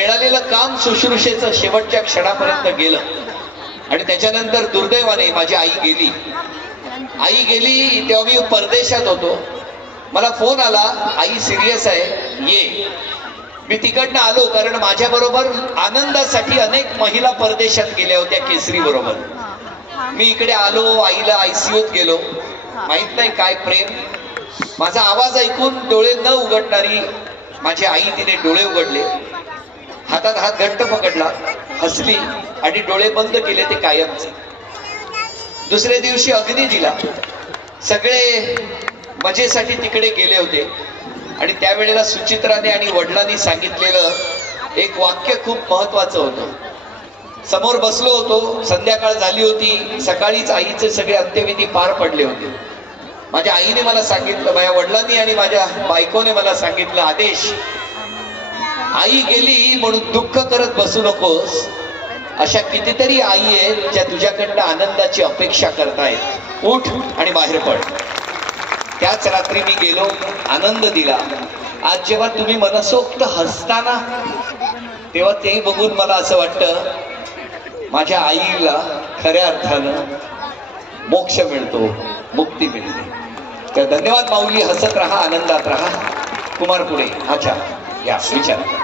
मिळालेलं काम शुश्रूषेचं शेवटच्या क्षणापर्यंत गेलं आणि त्याच्यानंतर दुर्दैवाने माझी आई गेली तेव्हा मी परदेशात होतो. मला फोन आला, आई सिरियस आहे, ये. मी तिकडनं आलो कारण माझ्या बरोबर आनंदासाठी अनेक महिला परदेशात गेल्या होत्या केसरी बरोबर. मी इकडे आलो, आईला ICUत गेलो. माहित नाही काय प्रेम. माझा आवाज ऐकून डोळे न उघडणारी माझी आई, तिने डोळे उघडले, हातात हात घट्ट पकडला, हसली आणि डोळे बंद केले ते कायमचे. दुसऱ्या दिवशी अग्नी दिला. सगळे मजेसाठी तिकडे गेले होते आणि त्यावेळेला सुचित्राने आणि वडिलांनी सांगितलेलं एक वाक्य खूप महत्वाचं होतं. समोर बसलो होतो, संध्याकाळ झाली होती, सकाळीच आईचे सगळे अंत्यविधी पार पडले होते. माझ्या आईने मला सांगितलं, माझ्या वडिलांनी आणि माझ्या बायकोने मला सांगितलं, आदेश, आई गेली म्हणून दुःख करत बसू नकोस. अशा कितीतरी आई आहेत ज्या तुझ्याकडनं आनंदाची अपेक्षा करतायत. उठ आणि बाहेर पड. त्याच रात्री मी गेलो, आनंद दिला. आज जेव्हा तुम्ही मनसोक्त हसताना तेव्हा ते बघून मला असं वाटतं माझ्या आईला खऱ्या अर्थानं मोक्ष मिळतो, मुक्ती मिळते. तर धन्यवाद माऊली. हसत राहा, आनंदात राहा. कुमार पुढे. अच्छा, या विचार.